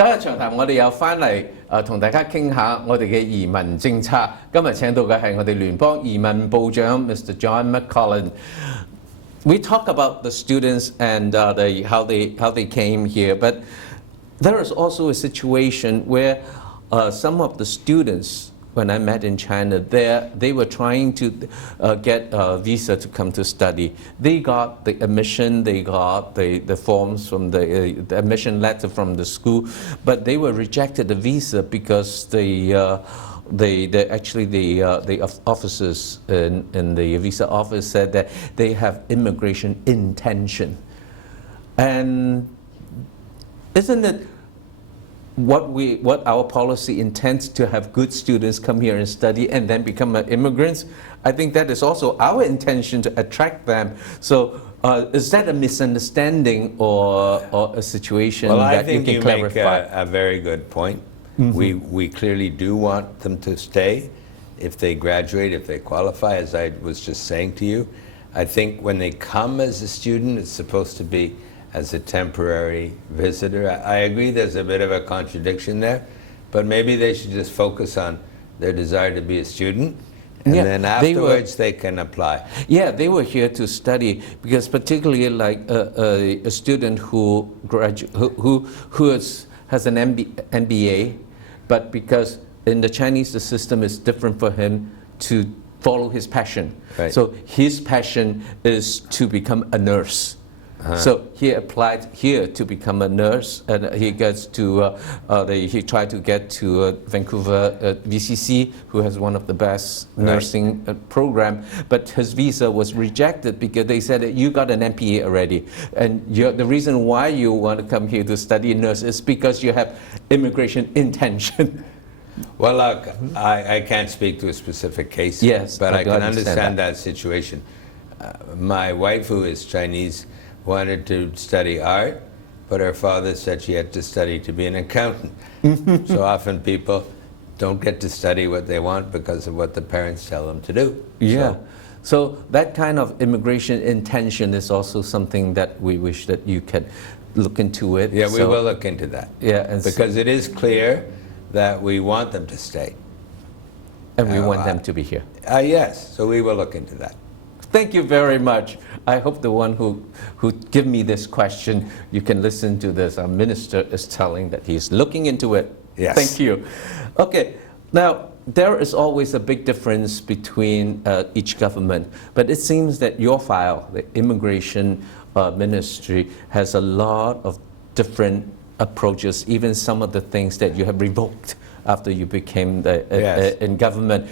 周日長談，我哋又翻嚟同大家傾下我哋嘅移民政策。今日請到嘅係我哋聯邦移民部長 Mr. John McCallum. We talk about the students and how they came here, but there is also a situation where some of the students, when I met in China, they were trying to get a visa to come to study. They got the admission, they got the forms from the admission letter from the school, but they were rejected the visa because the officers in the visa office said that they have immigration intention. And isn't it what our policy intends to have good students come here and study and then become immigrants? I think that is also our intention to attract them. So is that a misunderstanding or a situation that you can clarify? Well, I think you make a very good point. Mm-hmm. We clearly do want them to stay if they graduate, if they qualify, as I was just saying to you. I think when they come as a student, it's supposed to be as a temporary visitor. I agree there's a bit of a contradiction there, but maybe they should just focus on their desire to be a student, and then afterwards they can apply. Yeah, they were here to study because particularly like a student who has an MBA, but because in the Chinese the system is different for him to follow his passion. Right. So his passion is to become a nurse. So he applied here to become a nurse, and he gets to he tried to get to Vancouver VCC, who has one of the best nursing program, but his visa was rejected because they said that you got an MPA already, and the reason why you want to come here to study nurse is because you have immigration intention. Well, look, I can't speak to a specific case, but I can understand that situation. My wife, who is Chinese, wanted to study art, but her father said she had to study to be an accountant. So often people don't get to study what they want because of what the parents tell them to do. Yeah. So that kind of immigration intention is also something that we wish that you could look into it. Yeah, we will look into that. Yeah, and because it is clear that we want them to stay. And we want them to be here. Yes, so we will look into that. Thank you very much. I hope the one who give me this question, you can listen to this. Our minister is telling that he's looking into it. Yes. Thank you. Okay, now there is always a big difference between each government, but it seems that your file, the immigration ministry, has a lot of different approaches, even some of the things that you have revoked after you became in government.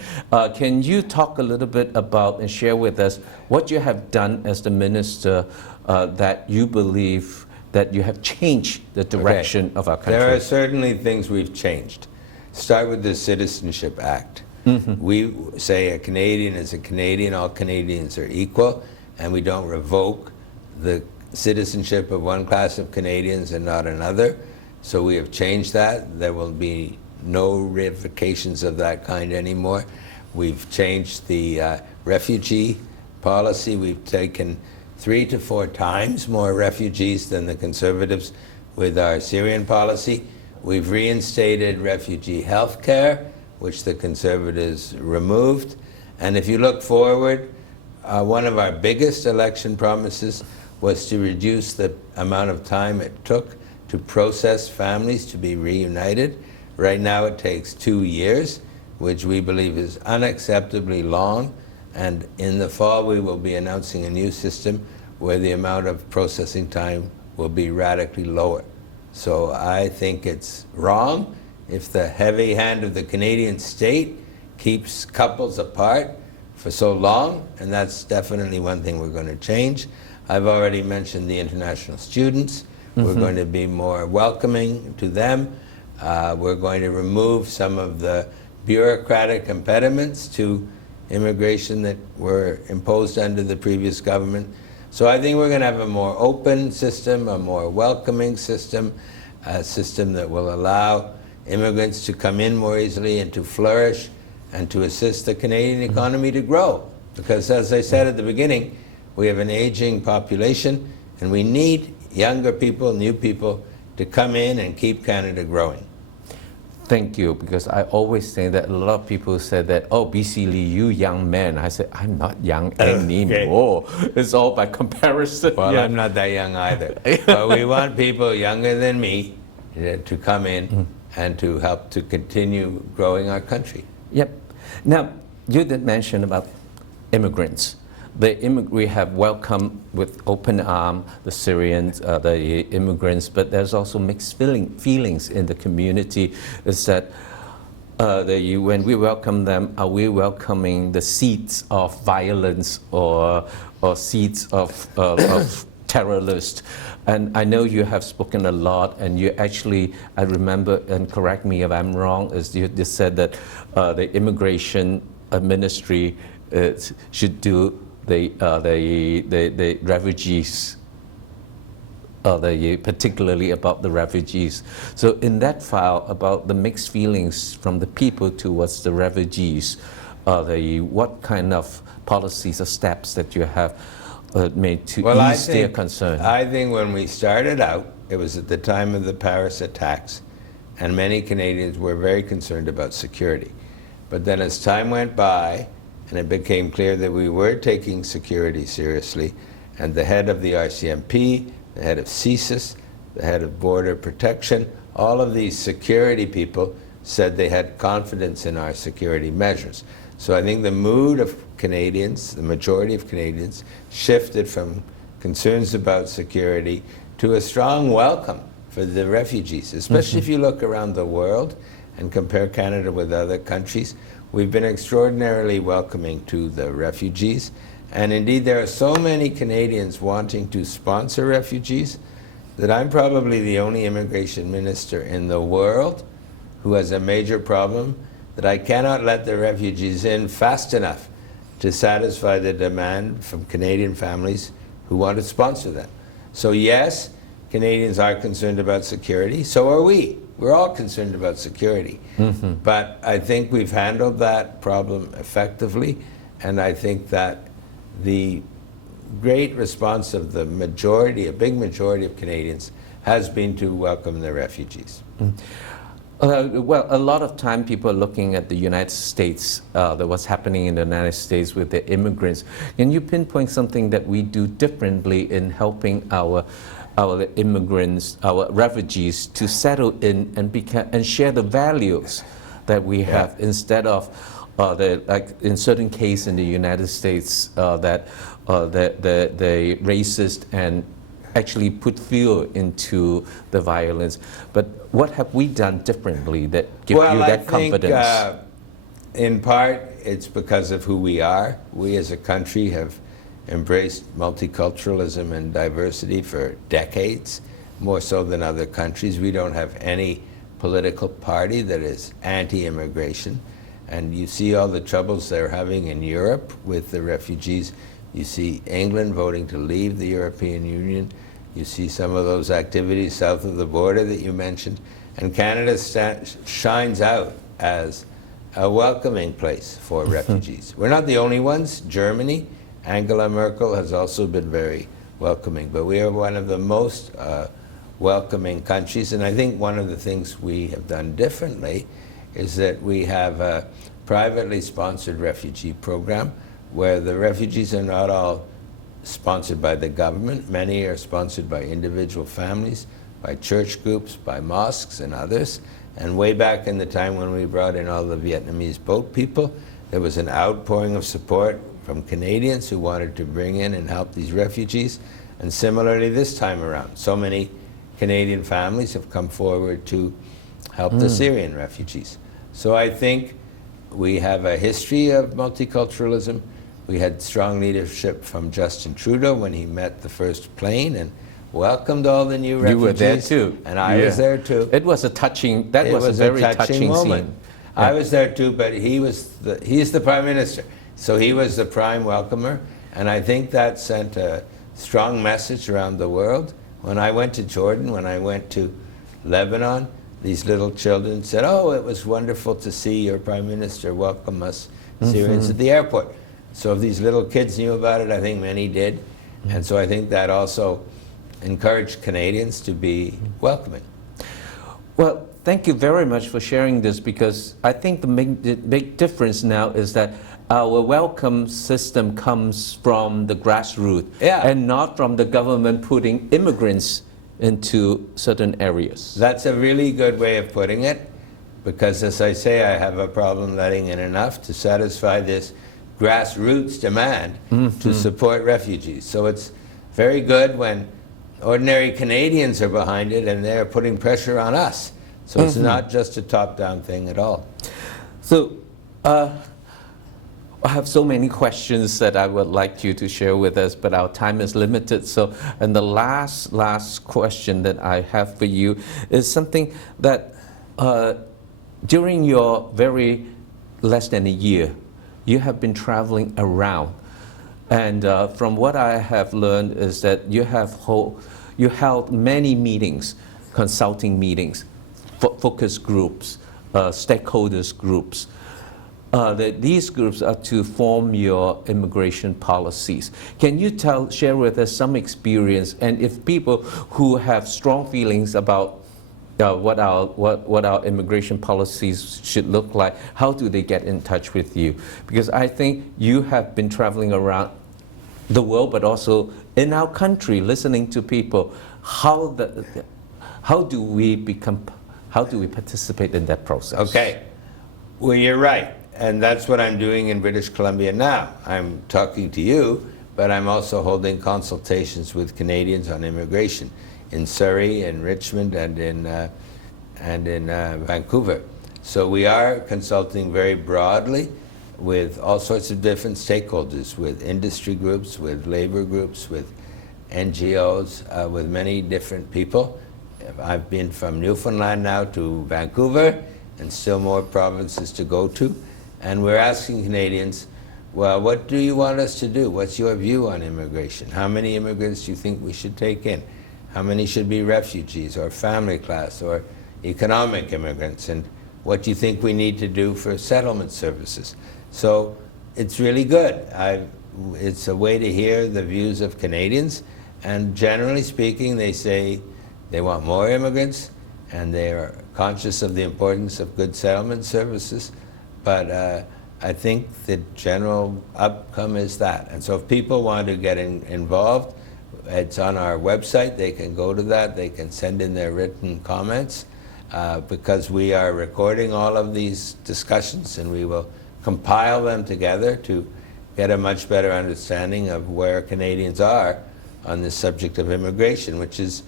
Can you talk a little bit about and share with us what you have done as the minister that you believe that you have changed the direction of our country? There are certainly things we've changed. Start with the Citizenship Act. We say a Canadian is a Canadian, all Canadians are equal, and we don't revoke the citizenship of one class of Canadians and not another. So we have changed that. There will be no revocations of that kind anymore. We've changed the refugee policy. We've taken 3 to 4 times more refugees than the Conservatives with our Syrian policy. We've reinstated refugee health care, which the Conservatives removed. And if you look forward, one of our biggest election promises was to reduce the amount of time it took to process families to be reunited. Right now it takes 2 years, which we believe is unacceptably long, and in the fall we will be announcing a new system where the amount of processing time will be radically lower. So I think it's wrong if the heavy hand of the Canadian state keeps couples apart for so long, and that's definitely one thing we're going to change. I've already mentioned the international students. We're going to be more welcoming to them. We're going to remove some of the bureaucratic impediments to immigration that were imposed under the previous government. So I think we're going to have a more open system, a more welcoming system, a system that will allow immigrants to come in more easily and to flourish and to assist the Canadian economy to grow. Because as I said at the beginning, we have an aging population and we need younger people, new people to come in and keep Canada growing. Thank you, because I always think that a lot of people say that, oh, BC Lee, you young man. I said, I'm not young anymore. It's all by comparison. Well, Yeah. I'm not that young either. But we want people younger than me to come in and to help to continue growing our country. Yep. Now, you did mention about immigrants. We have welcomed with open arm the Syrians, the immigrants, but there's also mixed feelings in the community. Is that when we welcome them, are we welcoming the seeds of violence or seeds of terrorists? And I know you have spoken a lot, and you actually, I remember, and correct me if I'm wrong, is you just said that the immigration ministry should do the refugees, particularly about the refugees. So in that file about the mixed feelings from the people towards the refugees, what kind of policies or steps that you have made to ease their concern? I think when we started out, it was at the time of the Paris attacks, and many Canadians were very concerned about security. But then as time went by, and it became clear that we were taking security seriously, and the head of the RCMP, the head of CSIS, the head of Border Protection, all of these security people said they had confidence in our security measures. So I think the mood of Canadians, the majority of Canadians, shifted from concerns about security to a strong welcome for the refugees, especially if you look around the world and compare Canada with other countries. We've been extraordinarily welcoming to the refugees, and indeed there are so many Canadians wanting to sponsor refugees that I'm probably the only immigration minister in the world who has a major problem that I cannot let the refugees in fast enough to satisfy the demand from Canadian families who want to sponsor them. So yes, Canadians are concerned about security, so are we. We're all concerned about security. But I think we've handled that problem effectively, and I think that the great response of the majority, a big majority of Canadians, has been to welcome the refugees. Well, a lot of time people are looking at the United States, what's happening in the United States with the immigrants. Can you pinpoint something that we do differently in helping our immigrants, our refugees, to settle in and share the values that we have, instead of like in certain cases in the United States that the racist and actually put fuel into the violence. But what have we done differently that gives you that confidence? I think in part it's because of who we are. We as a country have embraced multiculturalism and diversity for decades, more so than other countries. We don't have any political party that is anti-immigration. And you see all the troubles they're having in Europe with the refugees. You see England voting to leave the European Union. You see some of those activities south of the border that you mentioned. And Canada shines out as a welcoming place for refugees. We're not the only ones. Germany, Angela Merkel has also been very welcoming, but we are one of the most welcoming countries. And I think one of the things we have done differently is that we have a privately sponsored refugee program where the refugees are not all sponsored by the government. Many are sponsored by individual families, by church groups, by mosques and others. And way back in the time when we brought in all the Vietnamese boat people, there was an outpouring of support from Canadians who wanted to bring in and help these refugees. And similarly this time around, so many Canadian families have come forward to help the Syrian refugees. So I think we have a history of multiculturalism. We had strong leadership from Justin Trudeau when he met the first plane and welcomed all the new refugees. You were there too. And I was there too. It was a touching, that was a very touching moment. scene. I was there too, but he's the Prime Minister. So he was the prime welcomer, and I think that sent a strong message around the world. When I went to Jordan, when I went to Lebanon, these little children said, oh, it was wonderful to see your Prime Minister welcome us Syrians at the airport. So if these little kids knew about it, I think many did. And so I think that also encourage Canadians to be welcoming. Well, thank you very much for sharing this, because I think the big difference now is that our welcome system comes from the grassroots and not from the government putting immigrants into certain areas. That's a really good way of putting it, because as I say, I have a problem letting in enough to satisfy this grassroots demand to support refugees. So it's very good when ordinary Canadians are behind it and they're putting pressure on us. So it's not just a top-down thing at all. So I have so many questions that I would like you to share with us, but our time is limited. So, and the last question that I have for you is something that during your very less than a year, you have been traveling around. And from what I have learned is that you held many meetings, consulting meetings, focus groups, stakeholders groups. These groups are to form your immigration policies. Can you share with us some experience, and if people who have strong feelings about what our immigration policies should look like, how do they get in touch with you? Because I think you have been traveling around the world, but also in our country, listening to people. How do we participate in that process? Okay, well, you're right. And that's what I'm doing in British Columbia now. I'm talking to you, but I'm also holding consultations with Canadians on immigration in Surrey, in Richmond, and in Vancouver. So we are consulting very broadly with all sorts of different stakeholders, with industry groups, with labor groups, with NGOs, with many different people. I've been from Newfoundland now to Vancouver, and still more provinces to go to. And we're asking Canadians, well, what do you want us to do? What's your view on immigration? How many immigrants do you think we should take in? How many should be refugees or family class or economic immigrants? And what do you think we need to do for settlement services? So it's really good. It's a way to hear the views of Canadians. And generally speaking, they say they want more immigrants, and they are conscious of the importance of good settlement services. But I think the general outcome is that. And so if people want to get involved, it's on our website. They can go to that. They can send in their written comments, because we are recording all of these discussions, and we will compile them together to get a much better understanding of where Canadians are on this subject of immigration, which is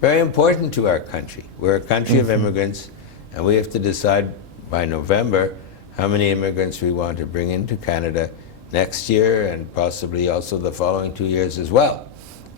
very important to our country. We're a country of immigrants, and we have to decide by November how many immigrants we want to bring into Canada next year, and possibly also the following 2 years as well.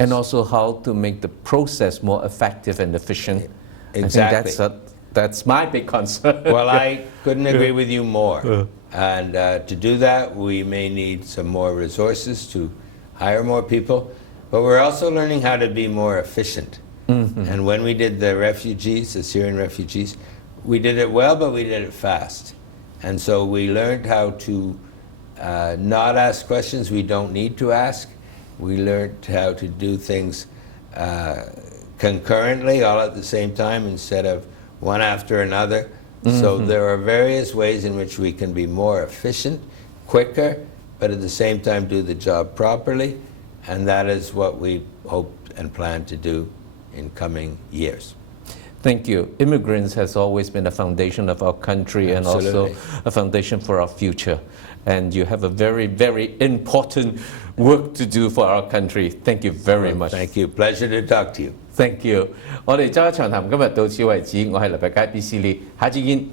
And also how to make the process more effective and efficient. Exactly. I think that's my big concern. Well, I couldn't agree with you more. And to do that, we may need some more resources to hire more people, but we're also learning how to be more efficient. And when we did the refugees, the Syrian refugees, we did it well, but we did it fast. And so we learned how to not ask questions we don't need to ask. We learned how to do things concurrently, all at the same time, instead of one after another. So there are various ways in which we can be more efficient, quicker, but at the same time do the job properly. And that is what we hope and plan to do in coming years. Thank you. Immigrants has always been a foundation of our country. Absolutely. And also a foundation for our future. And you have a very, very important work to do for our country. Thank you very much. Thank you. Pleasure to talk to you. Thank you. 我哋周一長談今日到此為止，我係黎伯佳 BC Lee，下次見。